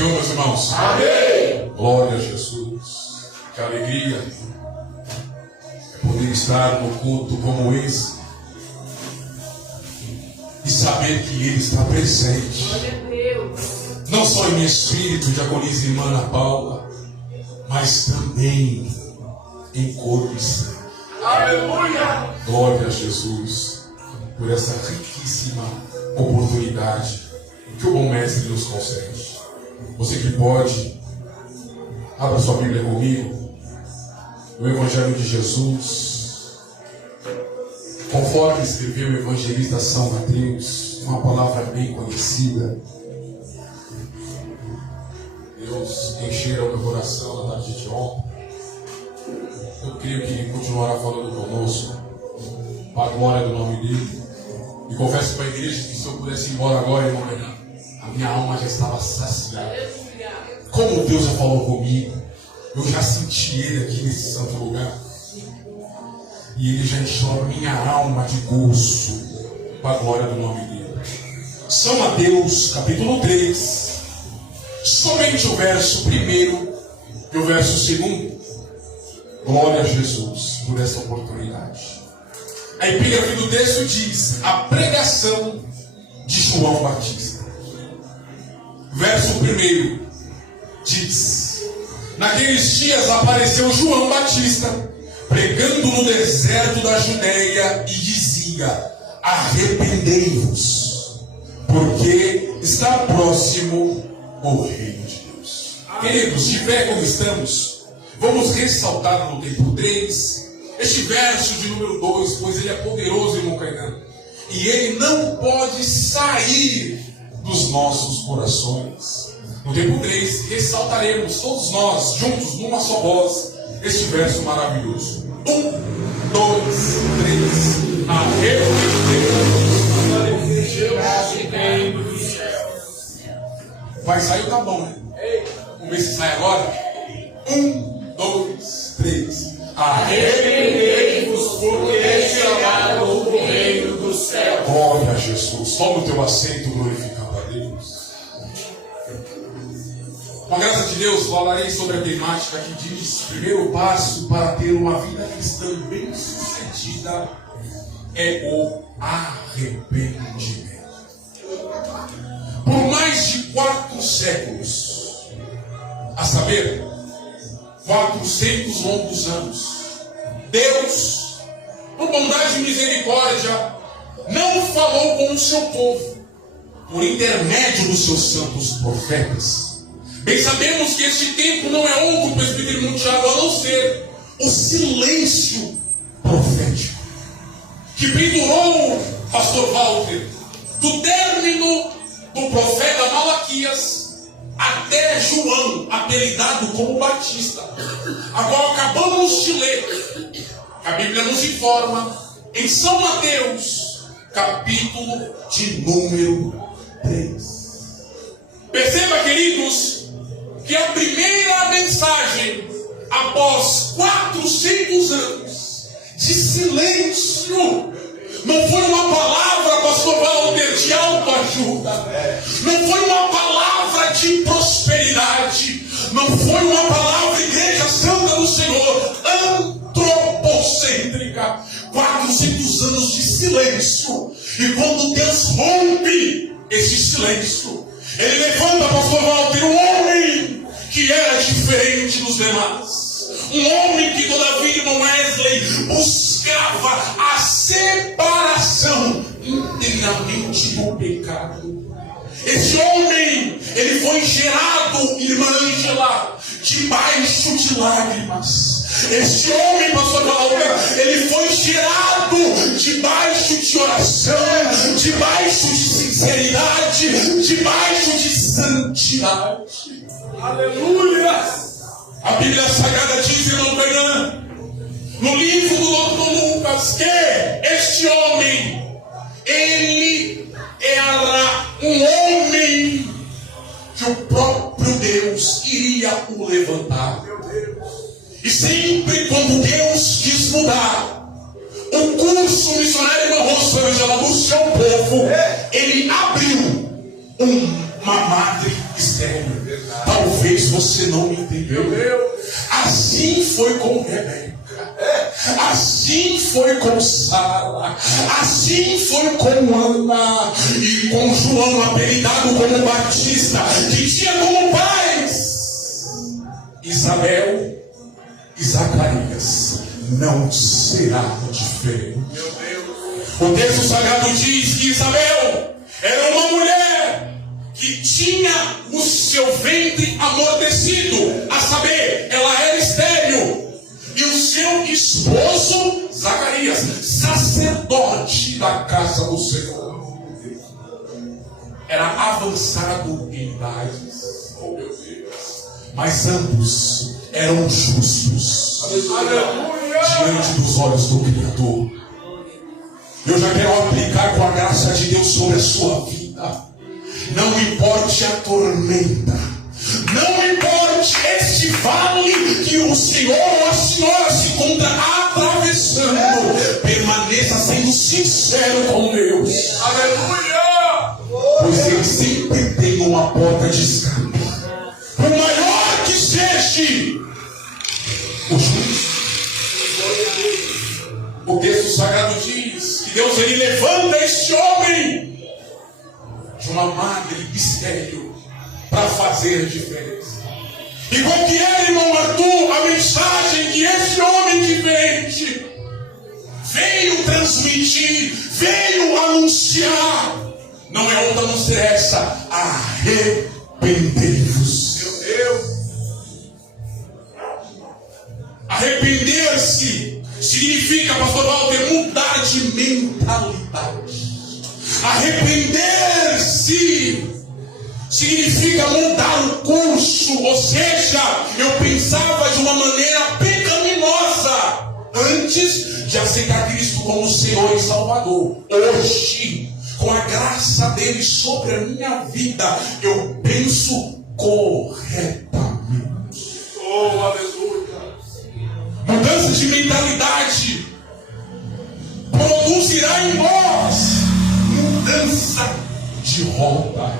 Senhor, meus irmãos? Amém. Glória a Jesus. Que alegria é poder estar no culto como esse e saber que Ele está presente. Não só em meu espírito, diaconisa irmã Ana Paula, mas também em corpo e sangue. Aleluia. Glória a Jesus por essa riquíssima oportunidade que o bom mestre nos concede. Você que pode, abra sua Bíblia comigo, no Evangelho de Jesus, conforme escreveu o evangelista São Mateus, uma palavra bem conhecida. Deus encheu o meu coração na tarde de ontem. Eu creio que Ele continuará falando conosco, para a glória do nome dEle. E confesso para a igreja que se eu pudesse ir embora agora, irmão Renan, a minha alma já estava saciada. Como Deus já falou comigo, eu já senti Ele aqui nesse santo lugar. E Ele já encheu a minha alma de gozo, para a glória do nome dEle. São Mateus, capítulo 3, somente o verso 1 e o verso 2. Glória a Jesus por esta oportunidade. A epígrafe do texto diz: a pregação de João Batista. Verso 1 diz: naqueles dias apareceu João Batista, pregando no deserto da Judeia, e dizia: arrependei-vos, porque está próximo o reino de Deus. Queridos, de pé como estamos, vamos ressaltar no tempo 3 este verso de número 2, pois ele é poderoso, irmão Kainan, e ele não pode sair dos nossos corações. No tempo 3, ressaltaremos todos nós, juntos, numa só voz, este verso maravilhoso. 1, 2, 3. Vai sair, tá bom, né? Vamos ver se sai agora. 1, 2, 3. Arrependei-vos, porque é chegado o reino dos céus. Glória a Jesus. Toma o teu assento, glorificando a Deus. Com a graça de Deus, falarei sobre a temática que diz: primeiro passo para ter uma vida cristã bem sucedida é o arrependimento. Por mais de 4 séculos, a saber, 400 longos anos, Deus, por bondade e misericórdia, não falou com o seu povo por intermédio dos seus santos profetas. Bem sabemos que este tempo não é outro, presbítero Mundial, a não ser o silêncio profético que pendurou, pastor Walter, do término do profeta Malaquias até João, apelidado como Batista, a qual acabamos de ler. A Bíblia nos informa em São Mateus, capítulo de número 3. Perceba, queridos, que a primeira mensagem, após 400 anos de silêncio, não foi uma palavra, pastor Walter, de autoajuda, não foi uma palavra de prosperidade, não foi uma palavra, Igreja Santa do Senhor, antropocêntrica. 400 anos de silêncio, e quando Deus rompe esse silêncio, Ele levanta, pastor Walter, um homem que era diferente dos demais. Um homem que, todavia, irmão Wesley, buscava a separação inteiramente do pecado. Esse homem, ele foi gerado, irmã Ângela, debaixo de lágrimas. Esse homem, pastor Walter, ele foi gerado debaixo de oração, debaixo de sinceridade, debaixo de santidade. Aleluia! A Bíblia Sagrada diz, irmão Fernando, no livro do Dr. Lucas, que este homem, ele era um homem que o próprio Deus iria o levantar. E sempre quando Deus quis mudar o curso missionário irmão Rosângela do seu povo, ele abriu uma madre estéril. Talvez você não me entendeu. Assim foi com Rebeca. Assim foi com Sara. Assim foi com Ana. E com João, apelidado como Batista, que tinha como pais Isabel e Zacarias. Não será diferente. O texto sagrado diz que Isabel era uma mulher que tinha o seu ventre amortecido, a saber, ela era estéril. E o seu esposo, Zacarias, sacerdote da casa do Senhor, era avançado em idades. Oh, meu Deus. Mas ambos eram justos diante dos olhos do Criador. Eu já quero aplicar com a graça de Deus sobre a sua vida. Não importe a tormenta, não importe este vale que o Senhor ou a senhora se encontra atravessando, permaneça sendo sincero com Deus. Aleluia! Pois Ele sempre tem uma porta de escape. Por maior que seja o justo, o texto sagrado diz que Deus ele levanta este homem de uma madre estéril para fazer diferença. E qual que é, irmão Arthur, a mensagem que esse homem diferente veio transmitir, veio anunciar? Não é outra, não ser essa: arrependei-vos. Meu Deus! Arrepender-se significa, pastor Walter, mudar de mentalidade. Arrepender-se significa mudar o curso, ou seja, eu pensava de uma maneira pecaminosa antes de aceitar Cristo como Senhor e Salvador. Hoje, com a graça dele sobre a minha vida, eu penso corretamente. Oh, aleluia! Mudança de mentalidade produzirá em nós mudança de rota.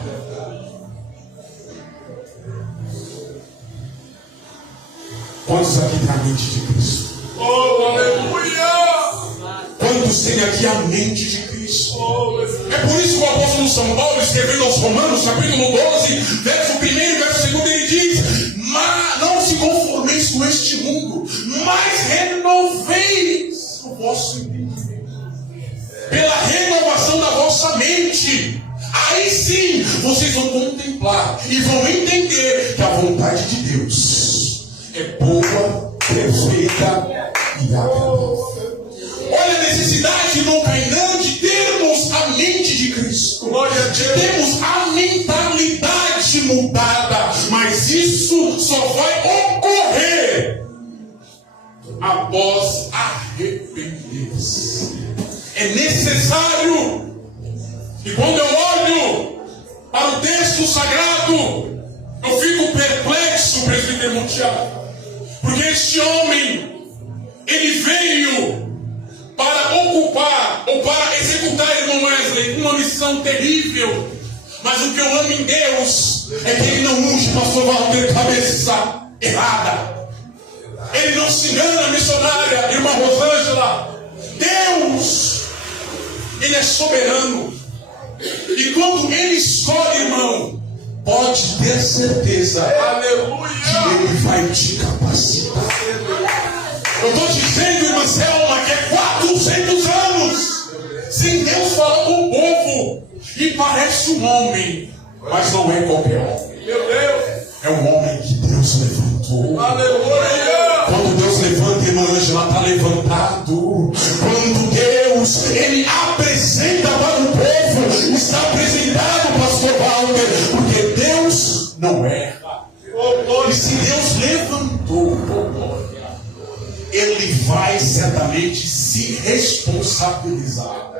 Quantos aqui têm a mente de Cristo? Oh, aleluia! Quantos têm aqui a mente de Cristo? É por isso que o apóstolo São Paulo, escrevendo aos Romanos, capítulo 12, verso 1 e verso 2, ele diz: mas não se conformeis com este mundo, mas renoveis o vosso entendimento pela renovação da vossa mente. Aí sim vocês vão contemplar e vão entender que a vontade de Deus é boa, perfeita e agradável. Olha a necessidade no Cainã de termos a mente de Cristo, de termos a mentalidade mudada, mas isso só vai ocorrer após arrepender-se. É necessário. E quando eu olho para o texto sagrado, eu fico perplexo, presbítero Tiago, porque este homem, ele veio para ocupar, ou para executar, irmão Wesley, uma missão terrível. Mas o que eu amo em Deus é que Ele não unge pastor Walter cabeça errada. Ele não se engana, missionária, irmã Rosângela. Deus, Ele é soberano. E quando Ele escolhe, irmão, pode ter certeza, aleluia, que Ele vai te capacitar. Eu estou dizendo, irmã Selma, que é 400 anos sem Deus falar com o povo. E parece um homem, mas não é qualquer homem. Meu Deus! É um homem que Deus levantou. Aleluia! Quando Deus levanta, irmã Ângela, está levantado. Quando Deus, Ele apresenta para o povo, está apresentado, pastor Walter, porque Deus não erra. E se Deus levantou, Ele vai certamente se responsabilizar.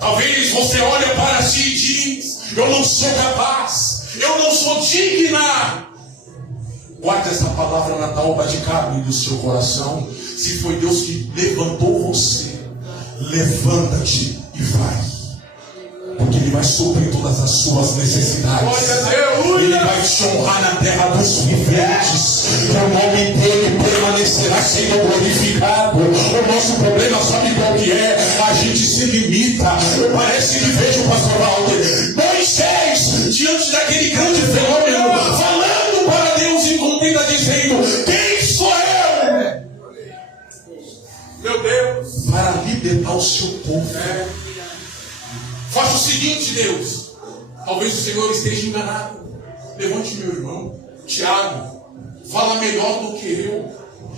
Talvez você olhe para si e diz: eu não sou capaz, eu não sou digna. Guarde essa palavra na tábua de carne do seu coração. Se foi Deus que levantou você, levanta-te e vai. Porque Ele vai suprir todas as suas necessidades. Ele vai te honrar na terra dos viventes. O nome dele permanecerá sendo glorificado. O nosso problema, sabe qual que é? A gente se limita. Parece que vejo o pastor Walter, Moisés, diante daquele grande fenômeno, falando para Deus em contenda, dizendo: quem sou eu? Meu Deus, para libertar o seu povo. Faça o seguinte, Deus. Talvez o Senhor esteja enganado. Levante meu irmão Tiago, fala melhor do que eu.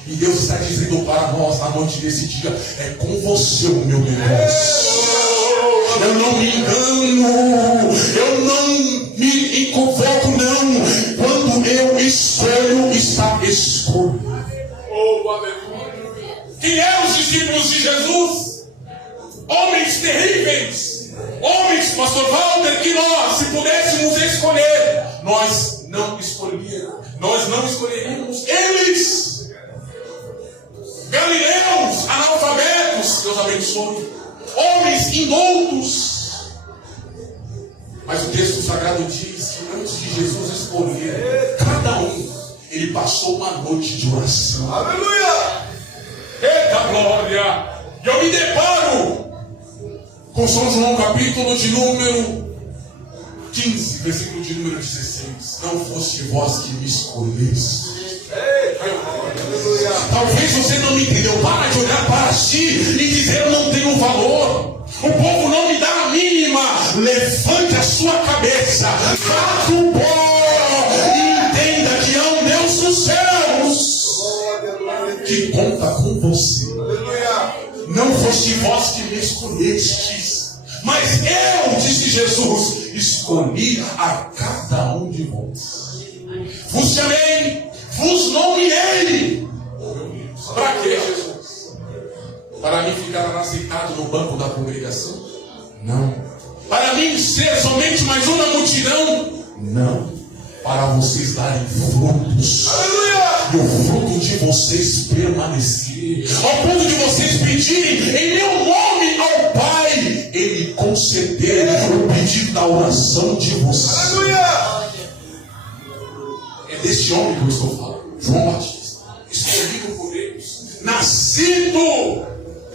E Deus está dizendo para nós na noite desse dia: é com você o meu negócio. Eu não me engano, eu não me equivoco, não. Quando eu escolho, está escolhido. Quem eram os discípulos de Jesus? Homens terríveis. Homens, pastor Walter, que nós, se pudéssemos escolher, nós não escolheríamos eles. Galileus, analfabetos, Deus abençoe. Homens indoutos. Mas o texto sagrado diz que antes de Jesus escolher cada um, ele passou uma noite de oração. Aleluia! Eita glória! E eu me deparo com São João, capítulo de número 15, versículo de número 16. Não foste vós que me escolheste. Talvez você não me entendeu. Para de olhar para si e dizer: eu não tenho valor. O povo não me dá a mínima. Levante a sua cabeça, bata o pó e entenda que há um Deus dos céus que conta com você. Não foste vós que me escolhestes, mas eu, disse Jesus, escolhi a cada um de vós. Vos chamei, vos nomeei. Para que, Jesus? Para mim ficar aceitado no banco da congregação? Não. Para mim ser somente mais uma multidão? Não. Para vocês darem frutos. Aleluia! E o fruto de vocês permanecer. Ao ponto de vocês pedirem em meu nome ao Pai, Ele conceder o pedido da oração de vocês. Aleluia! É desse homem que eu estou falando, João Batista, escolhido por Deus, nascido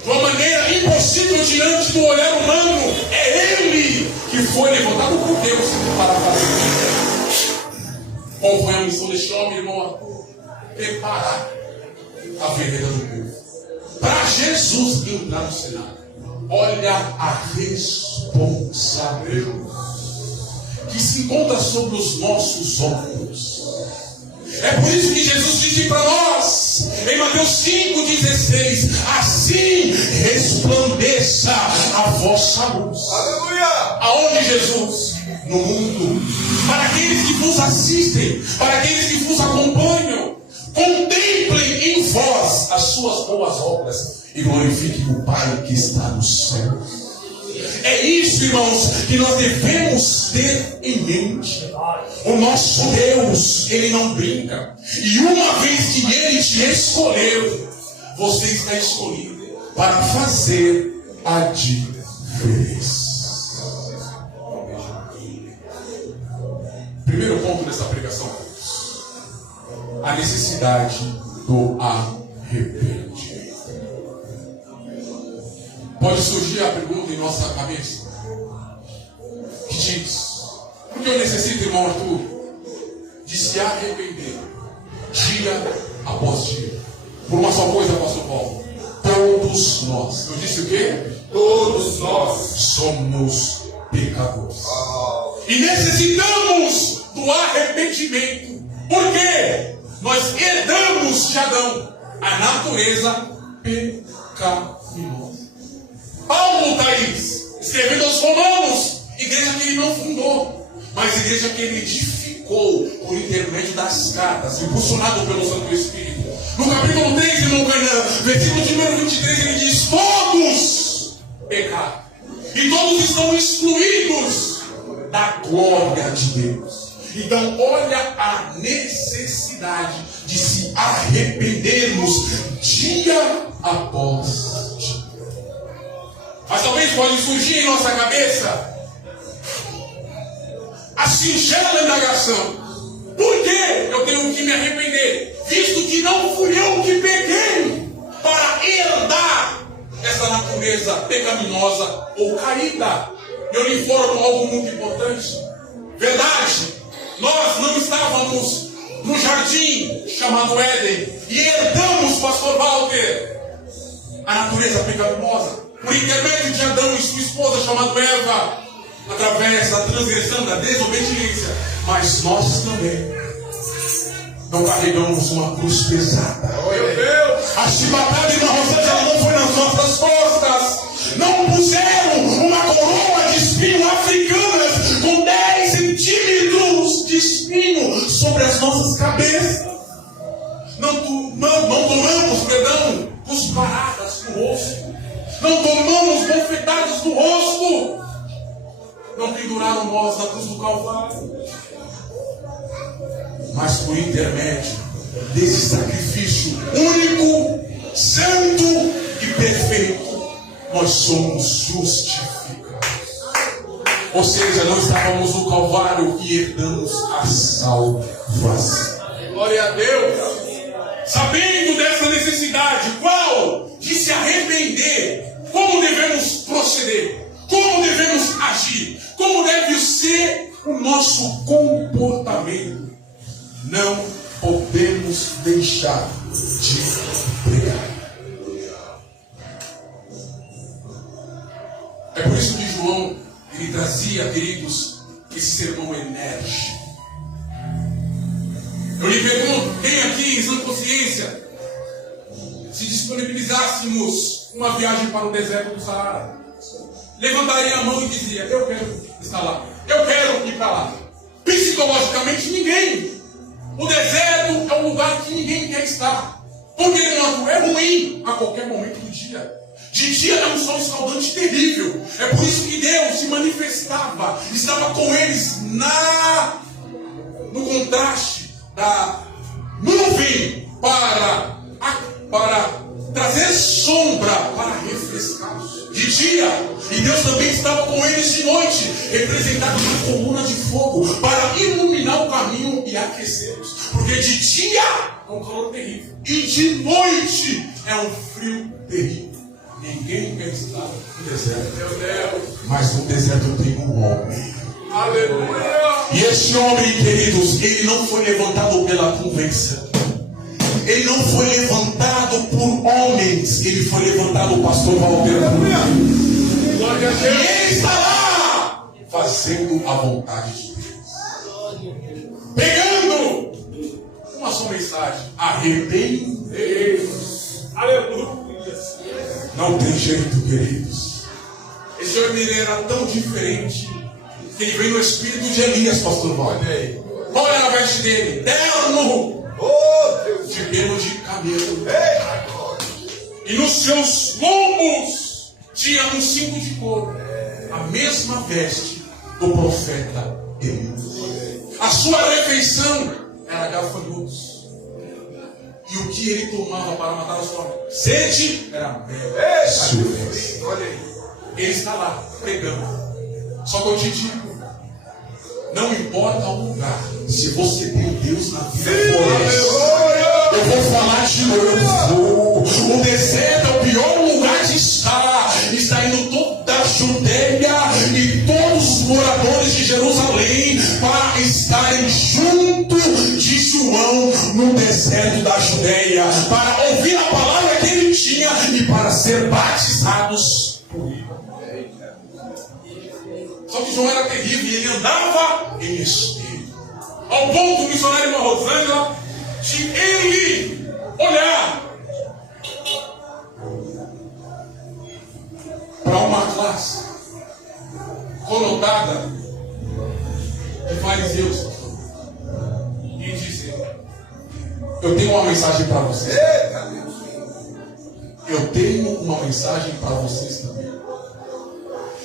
de uma maneira impossível diante do olhar humano. É Ele que foi levantado por Deus para fazer isso. Qual foi a missão deste homem, irmão? Preparar a vereda do povo para Jesus entrar no cenário. Olha a responsabilidade que se encontra sobre os nossos ombros. É por isso que Jesus disse para nós em Mateus 5,16: assim resplandeça a vossa luz. Aleluia! Aonde, Jesus? No mundo. Para aqueles que vos assistem, para aqueles que vos acompanham, contemplem em vós as suas boas obras e glorifiquem o Pai que está no céu. É isso, irmãos, que nós devemos ter em mente. O nosso Deus, Ele não brinca. E uma vez que Ele te escolheu, você está escolhido para fazer a diferença. Primeiro ponto dessa pregação: a necessidade do arrependimento. Pode surgir a pergunta em nossa cabeça que diz: por que eu necessito, irmão Arthur, de se arrepender dia após dia? Por uma só coisa, pastor Paulo: todos nós, eu disse o quê? Todos nós somos pecadores. E necessitamos do arrependimento. Por quê? Nós herdamos de Adão a natureza pecaminosa. Paulo, Thaís, escrevendo aos Romanos, igreja que ele não fundou, mas igreja que ele edificou por intermédio das cartas, impulsionado pelo Santo Espírito. No capítulo 3, irmão Canã, versículo de número 23, ele diz: todos pecaram e todos estão excluídos da glória de Deus. Então olha a necessidade de se arrependermos dia após dia. Mas talvez pode surgir em nossa cabeça: a singela indagação: por que eu tenho que me arrepender, visto que não fui eu que peguei para herdar essa natureza pecaminosa ou caída? Eu lhe informo algo muito importante. Verdade, nós não estávamos no jardim chamado Éden e herdamos, pastor Walter, a natureza pecaminosa por intermédio de Adão e sua esposa chamada Eva, através da transgressão, da desobediência. Mas nós também não carregamos uma cruz pesada. Meu Deus! A chibatada de Rosângela não foi nas nossas costas. Não puseram uma coroa de espinho africanas com 10 centímetros de espinho sobre as nossas cabeças. Não tomamos, cusparadas no rosto. Não tomamos bofetadas no rosto. Não penduraram nós na cruz do Calvário. Mas por intermédio desse sacrifício único, santo e perfeito, nós somos justificados. Ou seja, não estávamos no Calvário e herdamos a salvação. Glória a Deus! Sabendo dessa necessidade, qual? De se arrepender. Como devemos proceder? Como devemos agir? Como deve ser o nosso comportamento? Não podemos deixar de pregar. É por isso que João, ele trazia, queridos, esse sermão enérgico. Eu lhe pergunto, quem aqui, em sã consciência, se disponibilizássemos uma viagem para o deserto do Saara, levantaria a mão e dizia: eu quero estar lá, eu quero ir para lá? Psicologicamente, ninguém. O deserto é um lugar que ninguém quer estar, porque é ruim a qualquer momento do dia. De dia é um sol escaldante terrível. É por isso que Deus se manifestava, estava com eles no contraste da nuvem para trazer sombra, para refrescá-los de dia. E Deus também estava com eles de noite, representado na coluna de fogo, para iluminar o caminho e aquecê-los. Porque de dia é um calor terrível, e de noite é um frio terrível. Ninguém quer estar no deserto. Meu Deus! Mas no deserto tem um homem. Aleluia! E esse homem, queridos, ele não foi levantado pela convenção. Ele não foi levantado por homens. Ele foi levantado o pastor Walter. Glória a Deus! E ele está lá fazendo a vontade de Deus, pegando uma só mensagem: arrependei-vos. Aleluia! Não tem jeito, queridos. Esse homem era tão diferente que ele veio no espírito de Elias, pastor Walter. Qual era a veste dele? Terno de pelo de camelo. E nos seus lombos tinha um cinto de couro, a mesma veste do profeta Elias. A sua refeição era gafanhotos. E o que ele tomava para matar a sua sede era mel. Olha aí. Ele está lá pregando. Só que eu te digo, não importa o lugar, se você tem Deus na vida, eu vou falar de novo. O deserto é o pior lugar de estar. Está indo toda a Judeia e todos os moradores de Jerusalém para estarem junto de João no deserto da Judeia, para ouvir a palavra que ele tinha e para ser batizados por ele. Só que João era terrível e ele andava em espírito, ao ponto do missionário Rosângela de ele olhar para uma classe conotada de fariseus e dizer: eu tenho uma mensagem para vocês. Eu tenho uma mensagem para vocês também.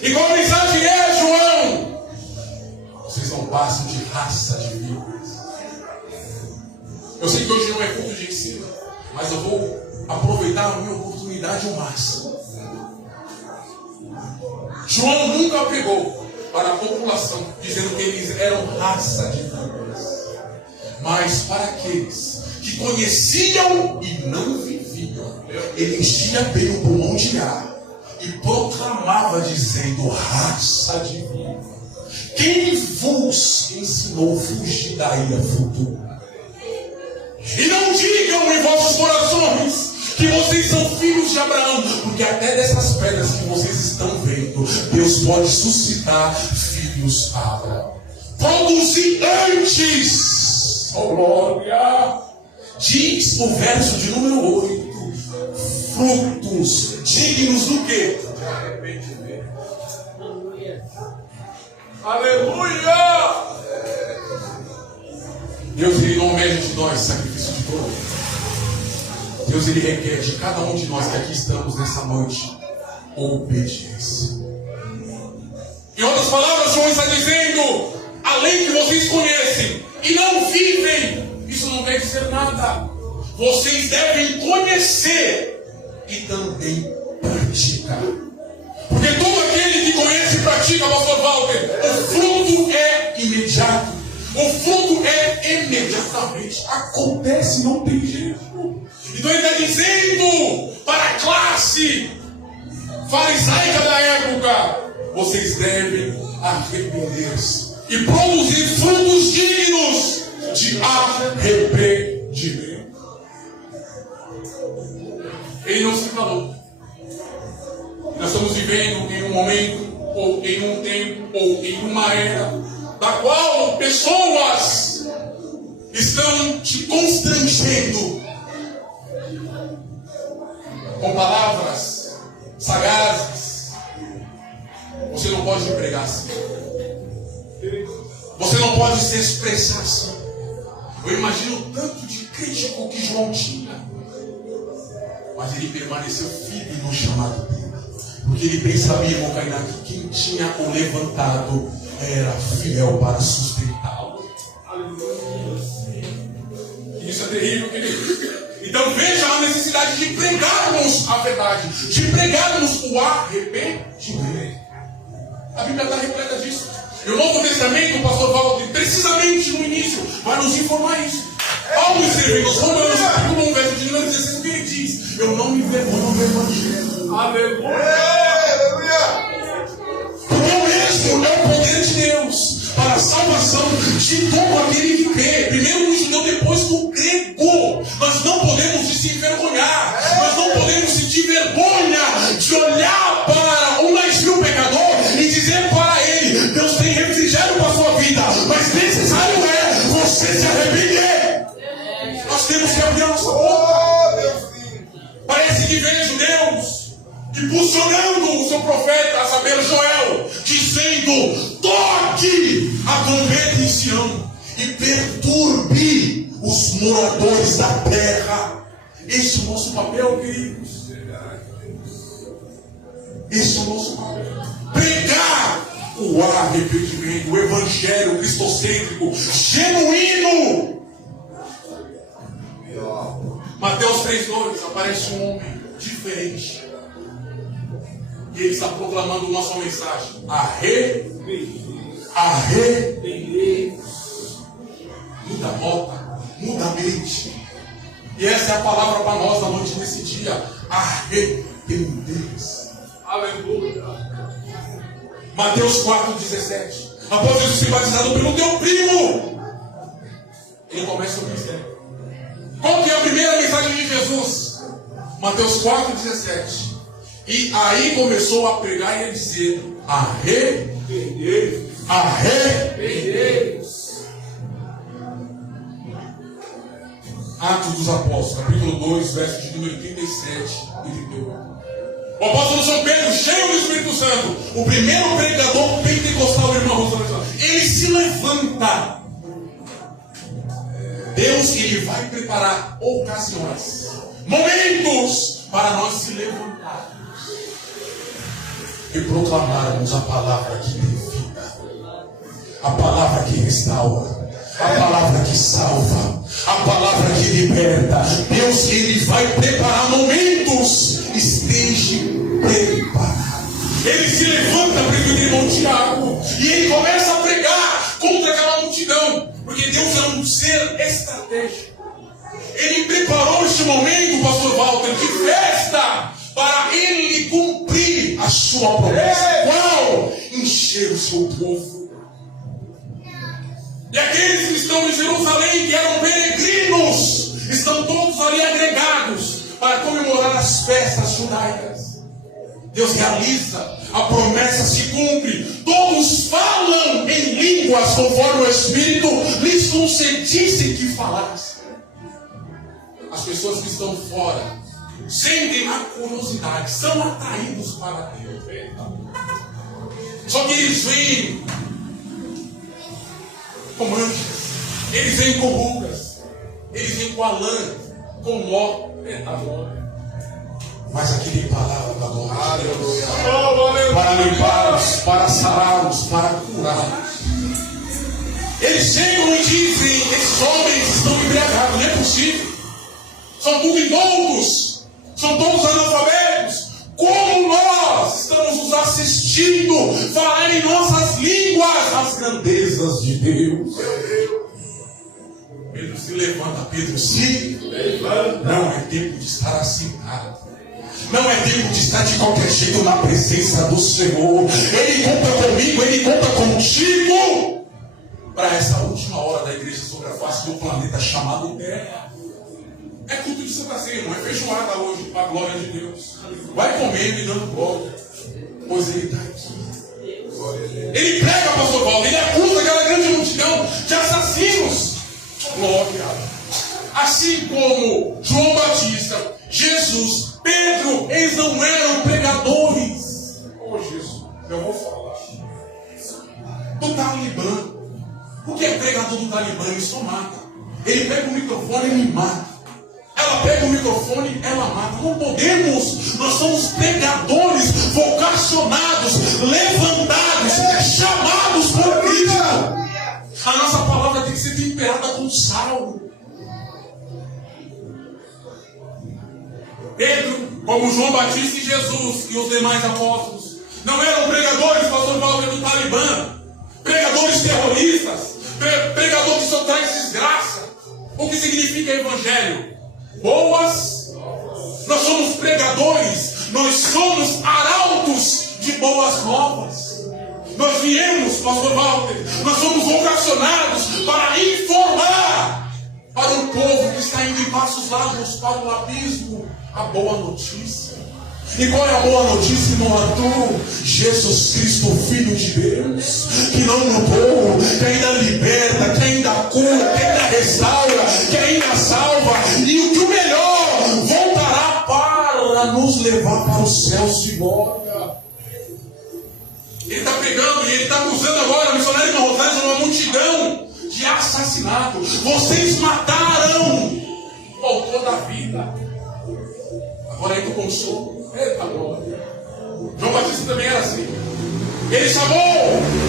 E qual a mensagem é, João? Vocês não passam de raça de víboras. Eu sei que hoje não é culto de ensino, mas eu vou aproveitar a minha oportunidade ao máximo. João nunca pregou para a população, dizendo que eles eram raça de víboras. Mas para aqueles que conheciam e não viviam, ele enchia bem o pulmão de ar e proclamava dizendo: raça de víbora, quem vos ensinou a fugir da ira futura? E não digam em vossos corações que vocês são filhos de Abraão, porque até dessas pedras que vocês estão vendo, Deus pode suscitar filhos a Abraão. Produzi antes, oh glória, diz o verso de número 8, frutos dignos do quê? De arrependimento. Aleluia! Deus, ele não mede de nós sacrifício de dor. Deus, ele requer de cada um de nós que aqui estamos nessa noite obediência. Em outras palavras, João está dizendo: além que vocês conhecem e não vivem, isso não quer dizer nada. Vocês devem conhecer e também praticar. Porque todo aquele que conhece e pratica, pastor Walter, o fruto é imediato. O fruto é imediatamente. Acontece, não tem jeito. Então ele está dizendo para a classe farisaica da época: vocês devem arrepender-se e produzir frutos dignos de arrependimento. Ele não se calou. Nós estamos vivendo em um momento, ou em um tempo, ou em uma era, da qual pessoas estão te constrangendo com palavras sagazes. Você não pode pregar assim. Você não pode se expressar assim. Eu imagino o tanto de crítico que João tinha, mas ele permaneceu firme no chamado dele. Porque ele bem sabia, irmão Kainá, que quem tinha o levantado era fiel para sustentá-lo. Isso é terrível, querido. Então veja a necessidade de pregarmos a verdade, de pregarmos o arrependimento. A Bíblia está repleta disso. E o Novo Testamento, o pastor Walter, precisamente no início, vai nos informar isso. Paulo escrevendo aos Romanos, capítulo 1, verso de número 16, o que ele diz? Eu não me envergonho do Evangelho. Aleluia! Porque o mesmo é o poder de Deus para a salvação de todo aquele que crê. Primeiro no judeu, depois no grego. Nós não podemos se envergonhar. Nós não podemos sentir vergonha de olhar para um mais vil pecador e dizer para ele: Deus tem refrigério para a sua vida, mas necessário é você se arrepender. Nós temos que abrir a nossa boca. Parece que vejo Deus impulsionando o seu profeta, a saber, Joel, dizendo: toque a trombeta em Sião e perturbe os moradores da terra. Esse é o nosso papel, queridos. Esse é o nosso papel. Pregar o arrependimento, o evangelho cristocêntrico, genuíno. Mateus 3:2, aparece um homem diferente. E ele está proclamando uma só mensagem: arrependei-vos. Muda a rota, muda a mente. E essa é a palavra para nós na noite desse dia: arrependei-vos. Aleluia. Mateus 4:17. Após Jesus ser batizado pelo teu primo, ele começa a dizer: qual que é a primeira mensagem de Jesus? Mateus 4:17. E aí começou a pregar e a dizer: arrependei-vos. Arrependei-vos. Atos dos Apóstolos, capítulo 2, verso de número 37 e 38. O apóstolo São Pedro, cheio do Espírito Santo, o primeiro pregador pentecostal, irmão Rosana, ele se levanta. Deus, ele vai preparar ocasiões, momentos para nós se levantarmos e proclamarmos a palavra que tem vida, a palavra que restaura, a palavra que salva, a palavra que liberta. Deus, ele vai preparar momentos. Esteja preparado. Ele se levanta para o irmão Tiago e igreja. Ele preparou este momento, pastor Walter, de festa, para ele cumprir a sua promessa. Qual? Encher o seu povo. E aqueles que estão em Jerusalém, que eram peregrinos, estão todos ali agregados para comemorar as festas judaicas. Deus realiza, a promessa se cumpre. Todos falam em línguas conforme o Espírito lhes concedisse que falassem. As pessoas que estão fora sentem a curiosidade, são atraídos para Deus. Só que eles vêm com manchas, eles vêm com rugas, eles vêm com a lã, com nó. Mas aqui tem palavra da glória de Deus, para limpá-los, para sará-los, para curá-los. Eles chegam e dizem: esses homens estão embriagados, não é possível. São tudo indoutos, são todos analfabetos. Como nós estamos nos assistindo falar em nossas línguas as grandezas de Deus? Pedro se levanta, Pedro se levanta. Não é tempo de estar assentado. Não é tempo de estar de qualquer jeito na presença do Senhor. Ele conta comigo, Ele conta contigo para essa última hora da igreja sobre a face do planeta chamado Terra. É tudo de Santa Ceia, irmão. É feijoada hoje, para a glória de Deus. Vai comendo e dando glória, pois Ele está aqui. Ele prega, pastor Paulo, ele acusa aquela grande multidão de assassinos. Glória. Assim como João Batista, Jesus, Pedro, eles não eram pregadores. Oh Jesus, eu vou falar do Talibã. O que é pregador do Talibã? Ele só mata. Ele pega o microfone e ele mata. Ela pega o microfone, ela mata. Não podemos. Nós somos pregadores vocacionados, levantados, chamados por Cristo. A nossa palavra tem que ser temperada com sal. Pedro, como João Batista e Jesus e os demais apóstolos, não eram pregadores, pastor Paulo, do Talibã, pregadores terroristas, pregadores que só traz desgraça. O que significa evangelho? Boas. Nós somos pregadores, nós somos arautos de boas novas. Nós viemos, pastor Walter, nós somos vocacionados para informar para um povo que está indo em passos largos para o abismo a boa notícia. E qual é a boa notícia, irmão Arthur? Jesus Cristo, Filho de Deus, que não mudou, que ainda liberta, que ainda cura, que ainda restaura, que ainda salva. E o que o melhor, voltará para nos levar para os céus de glória. Ele está pegando e ele está acusando agora, missionário de Rosário, uma multidão de assassinato. Vocês mataram o autor da vida. Agora aí do consolo. Eita glória. João Batista também era assim. Ele chamou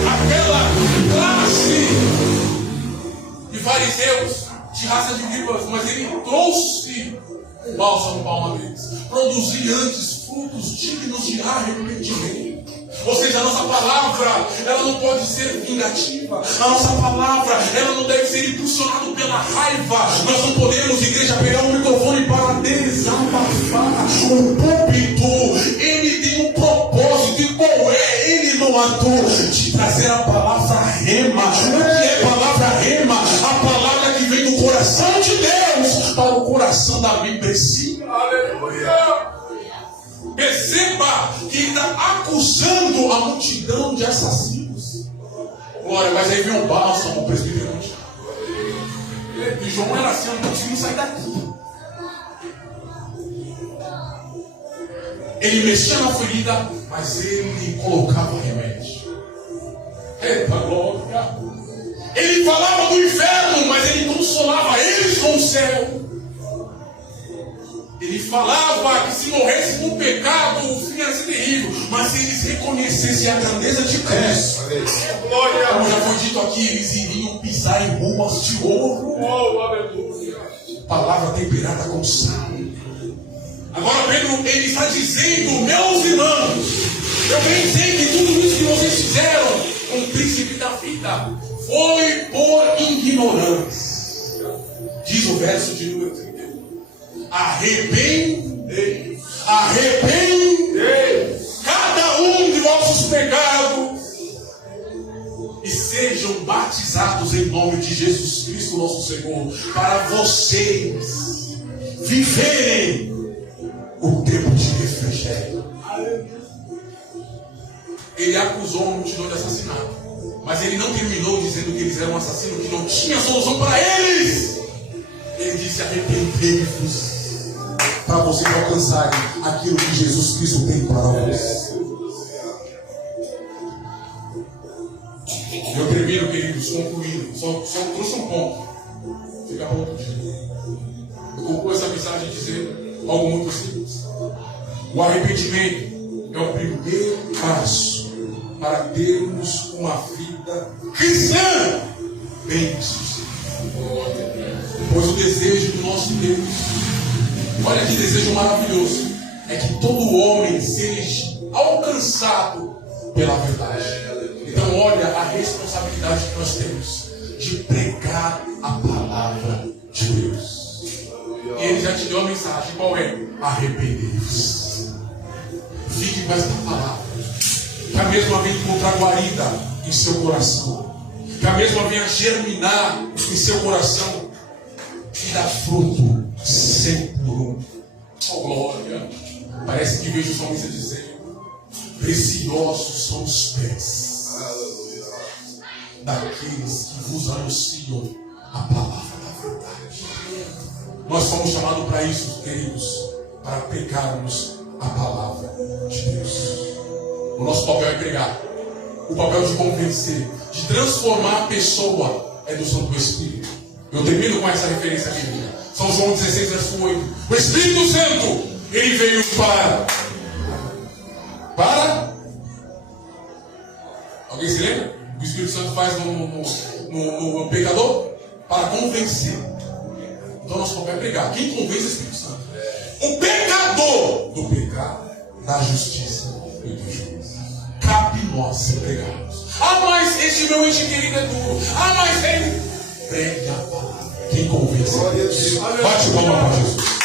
aquela classe de fariseus de raça de víboras, mas ele trouxe o bálsamo palma deles. Produzir antes frutos dignos de arrependimento. Ou seja, a nossa palavra, ela não pode ser vingativa. A nossa palavra, ela não deve ser impulsionada pela raiva. Nós não podemos, igreja, pegar um microfone para desabafar. O púlpito, ele tem um propósito. E qual é? Ele não atua de trazer a palavra rema. O que é palavra rema? A palavra que vem do coração de Deus para o coração da membresia. Aleluia! Perceba que ele está acusando a multidão de assassinos. Glória, mas aí vem um bálsamo, o presbítero. E João era assim, eu não consigo sair daqui. Ele mexia na ferida, mas ele colocava remédio. Eita glória! Ele falava do inferno, mas ele consolava eles com o céu. Ele falava que se morresse com pecado, o fim ia ser terrível. Mas se eles reconhecessem a grandeza de Cristo, como já foi dito aqui, eles iriam pisar em ruas de ouro. Palavra temperada com sal. Agora Pedro, ele está dizendo: meus irmãos, eu bem sei que tudo isso que vocês fizeram com o príncipe da vida foi por ignorância. Diz Veja o verso de número 31. Arrependei cada um de vossos pecados e sejam batizados em nome de Jesus Cristo, nosso Senhor, para vocês viverem o tempo de refrigério. Ele acusou uma multidão de assassinato, mas ele não terminou dizendo que eles eram assassinos, que não tinha solução para eles. Ele disse: arrependei-vos, para vocês alcançarem aquilo que Jesus Cristo tem para vocês. Eu termino, queridos, concluindo. Só trouxe um ponto. Fica para outro dia. Eu concluo essa mensagem dizendo algo muito simples. O arrependimento é o primeiro passo para termos uma vida cristã bem-sucedida. Pois o desejo do nosso Deus, olha que desejo maravilhoso, é que todo homem seja alcançado pela verdade. Então olha a responsabilidade que nós temos de pregar a palavra de Deus. E ele já te deu a mensagem, qual é? Arrependei-vos. Fique com esta palavra, que a mesma venha encontrar guarida em seu coração, que a mesma venha germinar em seu coração e dar fruto 100 por 1. Oh glória! Parece que vejo o salmista dizendo: preciosos são os pés daqueles que vos anunciam a palavra da verdade. Nós somos chamados para isso, queridos, para pregarmos a palavra de Deus. O nosso papel é pregar. O papel de convencer, de transformar a pessoa é do Santo Espírito. Eu termino com essa referência bíblica. São João 16, verso 8. O Espírito Santo, ele veio para? Alguém se lembra? O Espírito Santo faz no pecador? Para convencer. Então nosso papel é pregar. Quem convence é o Espírito Santo? O pecador do pecado, da justiça e do juízo. Cabe nós pregarmos. Ah, mas este meu ente querido é duro. Ah, mas ele... Pregue a palavra. Quem convence é Deus. Bate palma para Jesus.